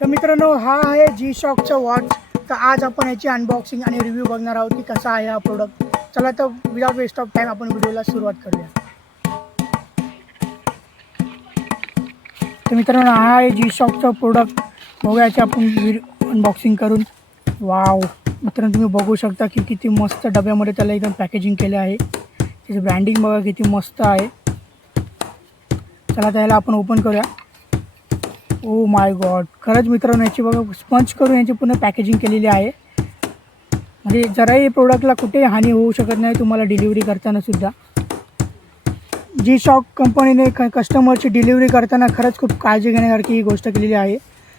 तर मित्रांनो, हा आहे G-Shockचा वॉच. तर आज आपण याची अनबॉक्सिंग आणि रिव्ह्यू बघणार आहोत की कसा आहे हा प्रोडक्ट. चला तर विदाउट वेस्ट ऑफ टाईम आपण व्हिडिओला सुरुवात करूया. तर मित्रांनो, हा आहे G-Shockचा प्रोडक्ट. बघूया याची आपण अनबॉक्सिंग करून. वाव मित्रांनो, तुम्ही बघू शकता की किती मस्त डब्यामध्ये त्याला एकदम पॅकेजिंग केले आहे. त्याची ब्रँडिंग बघा किती मस्त आहे. चला त्याला आपण ओपन करूया. ओ माय गॉड, खरंच मित्रांनो याची बघा स्पंज करून याची पूर्ण पॅकेजिंग केलेली आहे. म्हणजे जराही प्रोडक्टला कुठेही हानी होऊ शकत नाही तुम्हाला डिलिव्हरी करताना सुद्धा. G-Shock कंपनीने कस्टमरची डिलिव्हरी करताना खरंच खूप काळजी घेण्यासारखी ही गोष्ट केलेली आहे.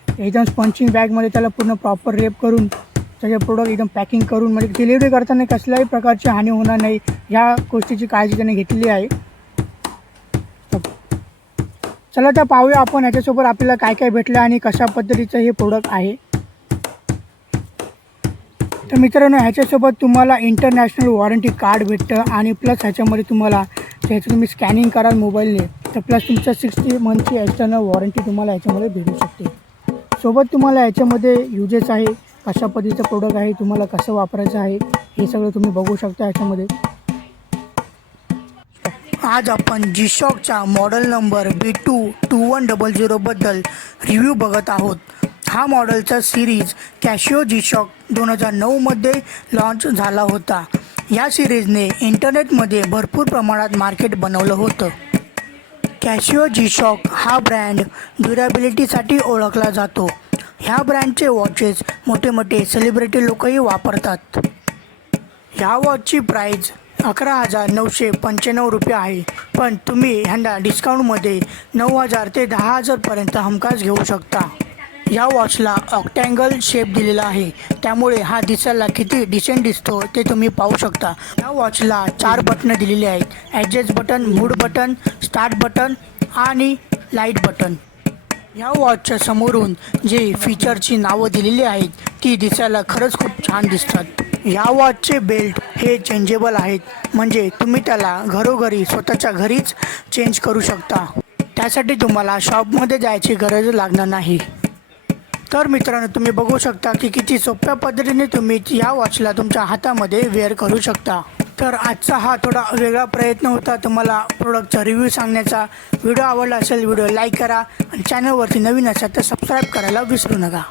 एकदम स्पंचिंग बॅगमध्ये त्याला पूर्ण प्रॉपर रेप करून त्याचे प्रोडक्ट एकदम पॅकिंग करून म्हणजे डिलिव्हरी करताना कसल्याही प्रकारची हानी होणार नाही ह्या गोष्टीची काळजी त्याने घेतलेली आहे. चला तर पाहूया आपण ह्याच्यासोबत आपल्याला काय काय भेटलं आणि कशा पद्धतीचं हे प्रोडक्ट आहे. तर मित्रांनो, ह्याच्यासोबत तुम्हाला इंटरनॅशनल वॉरंटी कार्ड भेटतं आणि प्लस ह्याच्यामध्ये तुम्हाला ह्याचं तुम्ही स्कॅनिंग कराल मोबाईलने तर प्लस तुमचं 60 मंथची एक्सटर्नल वॉरंटी तुम्हाला ह्याच्यामध्ये भेटू शकते. सोबत तुम्हाला ह्याच्यामध्ये युजेस आहे, कशा पद्धतीचं प्रोडक्ट आहे, तुम्हाला कसं वापरायचं आहे हे सगळं तुम्ही बघू शकता ह्याच्यामध्ये. आज आपण G-Shockचा मॉडेल नंबर B22100 बद्दल रिव्ह्यू बघत आहोत. हा मॉडेलचा सिरीज कॅशिओ G-Shock 2009मध्ये लॉन्च झाला होता. या सिरीजने इंटरनेटमध्ये भरपूर प्रमाणात मार्केट बनवलं होतं. कॅशिओ G-Shock हा ब्रँड ड्युरेबिलिटीसाठी ओळखला जातो. ह्या ब्रँडचे वॉचेस मोठे मोठे सेलिब्रिटी लोकही वापरतात. ह्या वॉचची प्राईज 11,995 रुपये आहे, पण तुम्ही ह्यांना डिस्काउंटमध्ये 9,000 ते 10,000पर्यंत हमखास घेऊ शकता. या वॉचला ऑक्टँगल शेप दिलेला आहे, त्यामुळे हा दिसायला किती डिसेंट दिसतो ते तुम्ही पाहू शकता. या वॉचला 4 बटणं दिलेली आहेत. Adjust button, mood button, start button आणि लाईट बटन. या वॉचच्या समोरून जे फीचरची नावं दिलेली आहेत ती दिसायला खरंच खूप छान दिसतात. या वॉचचे बेल्ट हे चेंजेबल आहेत, म्हणजे तुम्ही त्याला घरोघरी स्वतःच्या घरीच चेंज करू शकता. त्यासाठी तुम्हाला शॉपमध्ये जायची गरज लागणार नाही. तर मित्रांनो, तुम्ही बघू शकता की किती सोप्या पद्धतीने तुम्ही या वॉचला तुमच्या हातामध्ये वेअर करू शकता. तर आजचा हा थोडा वेगळा प्रयत्न होता तुम्हाला प्रोडक्टचा रिव्ह्यू सांगण्याचा. व्हिडिओ आवडला असेल व्हिडिओ लाईक करा आणि चॅनलवरती नवीन असेल तर सबस्क्राईब करायला विसरू नका.